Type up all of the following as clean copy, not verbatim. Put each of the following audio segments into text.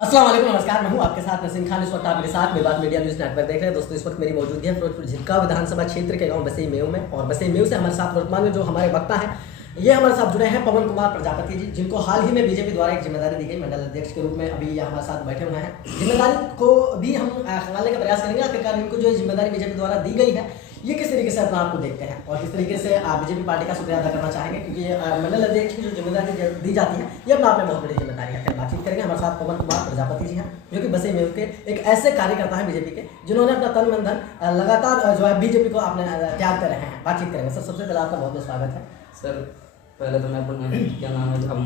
अस्सलाम वालेकुम, नमस्कार। मैं हूं आपके साथ नसीम खान। इस वक्त आप मेरे साथ मेरी बात मीडिया न्यूज़ नेटवर्क देख रहे हैं। दोस्तों, इस वक्त मेरी मौजूदगी है फिरोजपुर झिरका विधानसभा क्षेत्र के गांव बसई मेव में, और बसई मेव से हमारे साथ वर्तमान में जो हमारे वक्ता हैं, ये हमारे साथ जुड़े हैं पवन कुमार प्रजापति जी, जिनको हाल ही में बीजेपी द्वारा एक जिम्मेदारी दी गई मंडल अध्यक्ष के रूप में। अभी ये हमारे साथ बैठे हुए हैं। जिम्मेदारी को भी हम संभालने का प्रयास करेंगे। आखिरकार इनको जो जिम्मेदारी बीजेपी द्वारा दी गई है, ये किस तरीके से अपना आपको देखते हैं और किस तरीके से आप बीजेपी पार्टी का शुक्रिया अदा करना चाहेंगे, क्योंकि मंडल अध्यक्ष की जो जिम्मेदारी दी जाती है, ये अपना आप में बहुत बड़ी जिम्मेदारी है। फिर बातचीत करेंगे। हमारे साथ पवन कुमार प्रजापति जी हैं, जो कि बसई मेव के एक ऐसे कार्यकर्ता हैं बीजेपी के, जिन्होंने अपना तन मन धन लगातार जो है बीजेपी को अपने त्याग कर रहे हैं। बातचीत करेंगे। सर, सबसे पहले आपका बहुत बहुत स्वागत है। सर, पहले तो मैं अपना क्या नाम है हम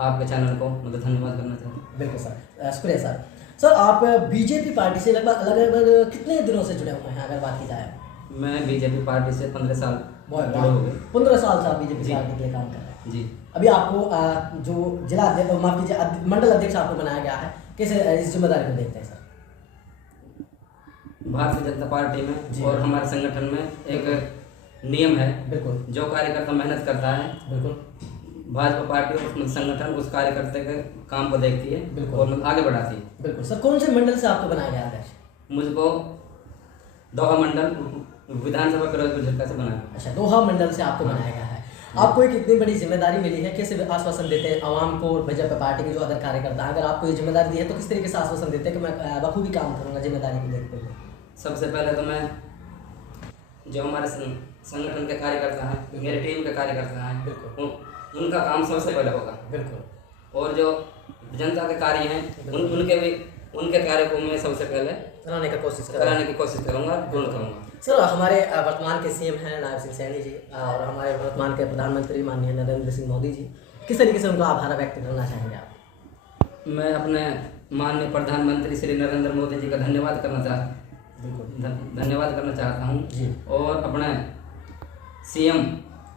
आपके चैनल को मतलब धन्यवाद करना चाहता हूँ। बिल्कुल सर, शुक्रिया सर। सर, आप बीजेपी पार्टी से लगभग कितने दिनों से जुड़े हुए हैं, अगर बात की जाए? मैं बीजेपी पार्टी से 15 साल जुड़े हो गए। 15 साल से आप बीजेपी पार्टी के लिए काम कर रहे हैं जी। अभी आपको जो जिला अध्यक्ष, माफ कीजिए, मंडल अध्यक्ष आपको बनाया गया है, कैसे इस जिम्मेदारी को देखते हैं सर? भारतीय जनता पार्टी में और हमारे संगठन में एक नियम है। बिल्कुल। जो कार्यकर्ता मेहनत करता है, बिल्कुल, भाजपा पार्टी और संगठन उस कार्यकर्ता के काम को देखती है। बिल्कुल। और आगे बढ़ाती है। बिल्कुल। सर, कौन से मंडल से आपको बनाया गया अध्यक्ष? मुझको दोहा मंडल विधानसभा फिरोजपुर झिरका से बनाया। अच्छा, दोहा मंडल से आपको बनाया गया है। आपको एक इतनी बड़ी जिम्मेदारी मिली है, कैसे आश्वासन देते हैं आवाम को और भाजपा पार्टी के जो अदर कार्यकर्ता हैं? अगर आपको ये जिम्मेदारी दी है तो किस तरीके से आश्वासन देते हैं कि मैं बखूबी काम करूंगा जिम्मेदारी को देखते हुए? सबसे पहले तो मैं जो हमारे संगठन के कार्यकर्ता हैं, मेरे टीम के कार्यकर्ता हैं, बिल्कुल, उनका काम सबसे पहले होगा। बिल्कुल। और जो जनता के कार्य हैं उनके कार्य को मैं सबसे पहले कराने की कोशिश करूँगा, पूर्ण करूँगा। सर, हमारे वर्तमान के सीएम हैं नायब सिंह सैनी जी, और हमारे वर्तमान के प्रधानमंत्री माननीय नरेंद्र सिंह मोदी जी, किस तरीके से उनका आभार व्यक्त करना चाहेंगे आप? मैं अपने माननीय प्रधानमंत्री श्री नरेंद्र मोदी जी का धन्यवाद करना चाहता हूँ जी। और अपने सीएम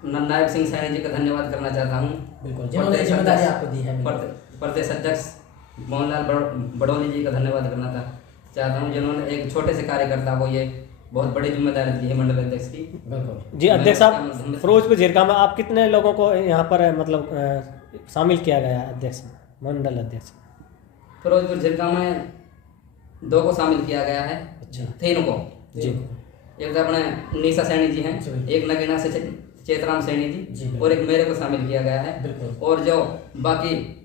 नायब सिंह सैनी जी का धन्यवाद करना चाहता हूँ। बिल्कुल, जिन्होंने जिम्मेदारी आपको दी है। प्रदेश अध्यक्ष मोहनलाल बड़ौनी जी का धन्यवाद करना चाहता हूँ, जिन्होंने एक छोटे से कार्यकर्ता को ये बहुत बड़ी जिम्मेदारी दी है मंडल अध्यक्ष की। बिल्कुल जी। अध्यक्ष साहब, फिरोजपुर झिरका में आप कितने लोगों को यहाँ पर मतलब शामिल किया गया है अध्यक्ष, मंडल अध्यक्ष? फिरोजपुर झिरका में 2 को शामिल किया गया है। अच्छा। 3 को जी। एक तो अपने निशा सैनी जी हैं, एक नगीना से चेतराम सैनी जी, और एक मेरे को शामिल किया गया है। बिल्कुल। और जो बाकी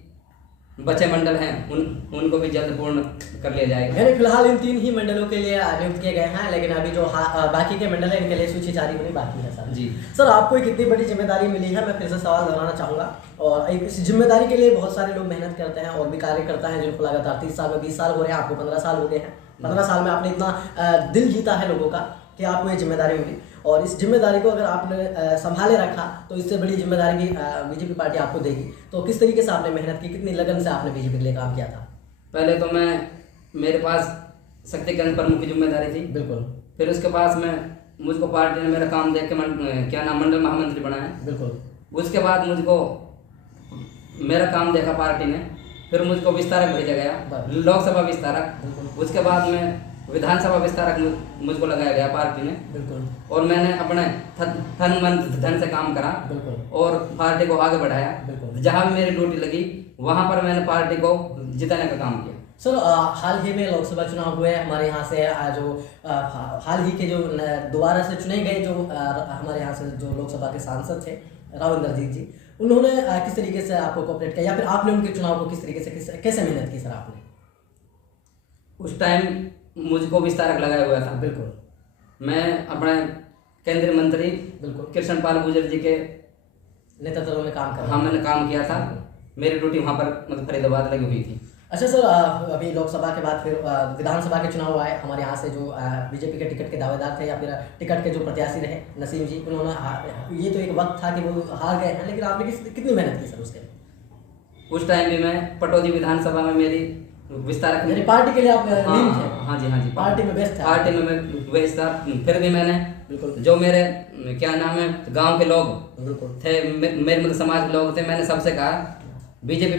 बचे मंडल हैं उनको भी जल्द पूर्ण कर लिया जाएगा। यानी फिलहाल इन 3 ही मंडलों के लिए नियुक्त किए गए हैं, लेकिन अभी जो बाकी के मंडल हैं इनके लिए सूची जारी होनी बाकी है सर। जी। सर, आपको एक इतनी बड़ी जिम्मेदारी मिली है, मैं फिर से सवाल दोहराना चाहूँगा। और एक इस जिम्मेदारी के लिए बहुत सारे लोग मेहनत करते हैं और भी कार्यकर्ता हैं जिनको लगातार 30 साल में 20 साल हो रहे हैं, आपको 15 साल हो गए हैं। 15 साल में आपने इतना दिल जीता है लोगों का कि आपको ये जिम्मेदारी मिली, और इस जिम्मेदारी को अगर आपने संभाले रखा तो इससे बड़ी जिम्मेदारी भी बीजेपी पार्टी आपको देगी। तो किस तरीके से आपने मेहनत की, कितनी लगन से आपने बीजेपी के लिए काम किया था? पहले तो मेरे पास शक्ति केंद्र प्रमुख की जिम्मेदारी थी। बिल्कुल। फिर उसके पास मुझको पार्टी ने मेरा काम देख के मंडल महामंत्री बनाया। बिल्कुल। उसके बाद मुझको मेरा काम देखा पार्टी ने, फिर मुझको विस्तारक भेजा गया, लोकसभा विस्तारक। उसके बाद में विधानसभा विस्तारक मुझको लगाया गया पार्टी ने। बिल्कुल। और मैंने अपने तन मन धन से काम करा। बिल्कुल। और पार्टी को आगे बढ़ाया। बिल्कुल। जहाँ भी मेरी ड्यूटी लगी वहाँ पर मैंने पार्टी को जिताने का काम किया। सर, हाल ही में लोकसभा चुनाव हुए हमारे यहाँ से, जो हाल ही के जो दोबारा से चुने गए जो हमारे यहाँ से जो लोकसभा के सांसद थे राव इंद्रजीत जी, उन्होंने किस तरीके से आपको कोऑपरेट किया, या फिर आपने उनके चुनाव को किस तरीके से कैसे मेहनत की सर आपने? उस टाइम मुझको विस्तारक लगाया हुआ था। बिल्कुल। मैं अपने केंद्रीय मंत्री बिल्कुल कृष्ण पाल गुर्जर जी के नेतृत्व में काम कर रहा। हाँ, मैंने काम किया था। मेरी ड्यूटी वहाँ पर मतलब फरीदाबाद लगी हुई थी। अच्छा सर, अभी लोकसभा के बाद फिर विधानसभा के चुनाव आए, हमारे यहाँ से जो बीजेपी के टिकट के दावेदार थे या फिर टिकट के जो प्रत्याशी रहे नसीम जी, उन्होंने ये तो एक वक्त था कि वो हार गए हैं, लेकिन आपने कितनी मेहनत की सर उसके? उस टाइम भी मैं पटौदी विधानसभा में मेरी विस्तारक मेरी पार्टी के लिए आप लीन थे? हाँ जी, पार्टी में व्यस्त था। पार्टी में मैं व्यस्त था। फिर भी मैंने बिल्कुल जो मेरे क्या नाम है गांव के लोग बिल्कुल थे, मेरे मतलब समाज के लोग थे, मैंने सबसे कहा बीजेपी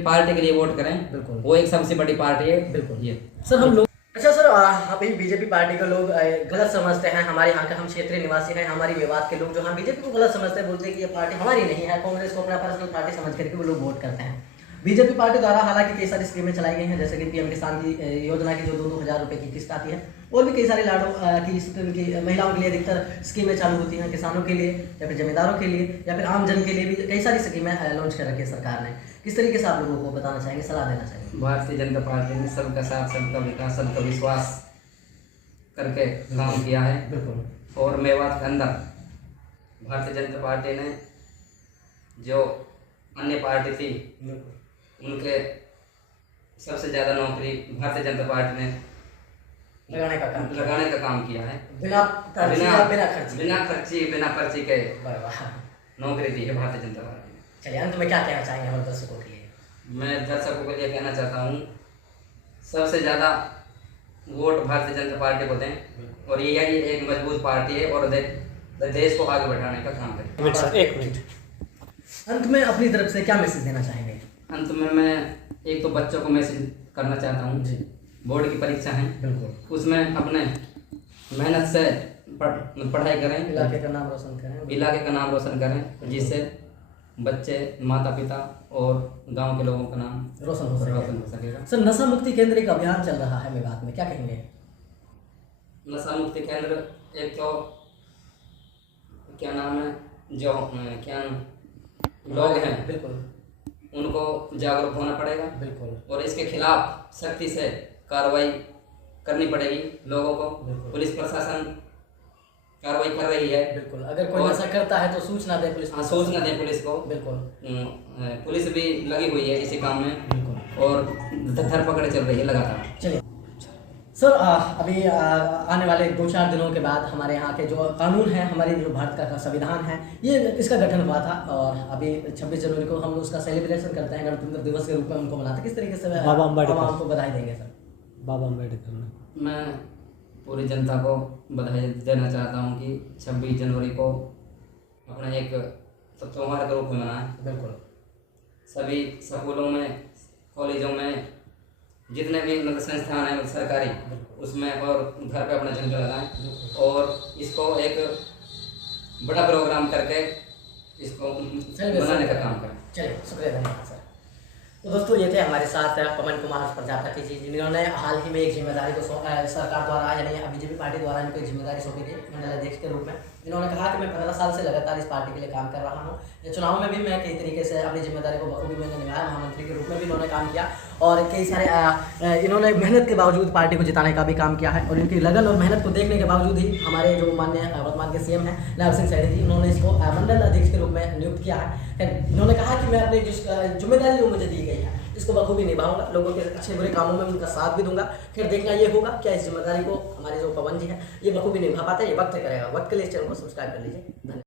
पार्टी के लिए वोट करें। बिल्कुल। वो एक सबसे बड़ी पार्टी है। बिल्कुल। ये सर, हम लोग अच्छा सर, अभी बीजेपी पार्टी के लोग गलत समझते हैं। हमारे यहाँ के हम क्षेत्रीय निवासी हैं, हमारी मेवात के लोग जो हम बीजेपी को गलत समझते हैं, बोलते हैं कि ये पार्टी हमारी नहीं है, कांग्रेस को अपना पर्सनल पार्टी समझ करके वो लोग वोट करते हैं। बीजेपी पार्टी द्वारा हालांकि कई सारी स्कीमें चलाई गई हैं, जैसे कि पीएम किसान की योजना की जो 2-2 हज़ार रुपये की किस्त आती है, और भी कई सारी लाड़ों की स्कीम की महिलाओं के लिए अधिकतर स्कीमें चालू होती हैं, किसानों के लिए या फिर जमींदारों के लिए या फिर आम जन के लिए भी कई सारी स्कीमें लॉन्च कर रखी है सरकार ने। किस तरीके से आप लोगों को बताना चाहेंगे, सलाह देना चाहेंगे? भारतीय जनता पार्टी ने सबका साथ, सबका विकास, सबका विश्वास करके काम किया है। बिल्कुल। और मेवात के अंदर भारतीय जनता पार्टी ने जो अन्य पार्टी थी उनके सबसे ज़्यादा नौकरी भारतीय जनता पार्टी ने लगाने का काम किया है। बिना खर्ची बिना पर्ची के नौकरी दी है भारतीय जनता पार्टी ने। चलिए, अंत में क्या कहना चाहेंगे हमारे दर्शकों के लिए? मैं दर्शकों के लिए कहना चाहता हूँ, सबसे ज़्यादा वोट भारतीय जनता पार्टी को दें और यही एक मजबूत पार्टी है और देश को आगे बढ़ाने का काम करें। एक मिनट, अंत में अपनी तरफ से क्या मैसेज देना चाहेंगे? अंत में मैं एक तो बच्चों को मैसेज करना चाहता हूँ जी, बोर्ड की परीक्षा है, बिल्कुल उसमें अपने मेहनत से पढ़ाई करें, इलाके का नाम रोशन करें, जिससे बच्चे, माता पिता और गांव के लोगों का नाम रोशन हो सकेगा। सर, नशा मुक्ति केंद्र एक अभियान चल रहा है मेवात में, क्या कहेंगे? नशा मुक्ति केंद्र एक तो क्या नाम है, जो क्या लोग हैं बिल्कुल उनको जागरूक होना पड़ेगा, बिल्कुल, और इसके खिलाफ सख्ती से कार्रवाई करनी पड़ेगी लोगों को। पुलिस प्रशासन कार्रवाई कर रही है, बिल्कुल। अगर कोई नशा करता है तो सूचना दें पुलिस, सूचना दें पुलिस को, बिल्कुल। पुलिस भी लगी हुई है इसी काम में, बिल्कुल, और धरपकड़ चल रही है लगातार। चलिए सर, अभी आने वाले 2-4 दिनों के बाद हमारे यहाँ के जो कानून है, हमारे जो भारत का संविधान है, ये इसका गठन हुआ था और अभी 26 जनवरी को हम उसका सेलिब्रेशन करते हैं, गणतंत्र दिवस के रूप में उनको मनाते हैं। किस तरीके से आवाम को बधाई देंगे सर? बाबा अम्बेडकर, मैं पूरी जनता को बधाई देना चाहता हूँ कि 26 जनवरी को अपना एक त्योहार के रूप में मनाएं। बिल्कुल, सभी स्कूलों में, कॉलेजों में, जितने भी मतलब संस्थान हैं सरकारी, उसमें और घर पे अपना झंडा लगाएं और इसको एक बड़ा प्रोग्राम करके इसको बनाने का काम करें। चलिए, शुक्रिया, धन्यवाद सर। तो दोस्तों, ये थे हमारे साथ पवन कुमार प्रजापति जी, जिन्होंने हाल ही में एक जिम्मेदारी को सरकार द्वारा यानी बीजेपी पार्टी द्वारा इनको एक जिम्मेदारी सौंपी थी मंडल अध्यक्ष के रूप में। जिन्होंने कहा कि मैं 15 साल से लगातार इस पार्टी के लिए काम कर रहा हूँ, चुनाव में भी मैं कई तरीके से अपनी जिम्मेदारी को बखूबी मैंने निभाया, महामंत्री के रूप में भी इन्होंने काम किया और कई सारे इन्होंने मेहनत के बावजूद पार्टी को जिताने का भी काम किया है। और इनकी लगन और मेहनत को देखने के बावजूद ही हमारे जो माननीय वर्तमान के सीएम हैं नायब सिंह सैनी जी, उन्होंने इसको मंडल अध्यक्ष के रूप में नियुक्त किया है। इन्होंने कहा कि मैं अपनी जिस जिम्मेदारी जो मुझे दी गई है इसको बखूबी निभाऊंगा, लोगों के अच्छे बुरे कामों में उनका साथ भी दूंगा। फिर देखना ये होगा क्या इस जिम्मेदारी को हमारे जो पवन जी हैं ये बखूबी निभा पाते हैं, ये वक्त करेगा। वक्त के लिए इस चैनल को सब्सक्राइब कर लीजिए। धन्यवाद।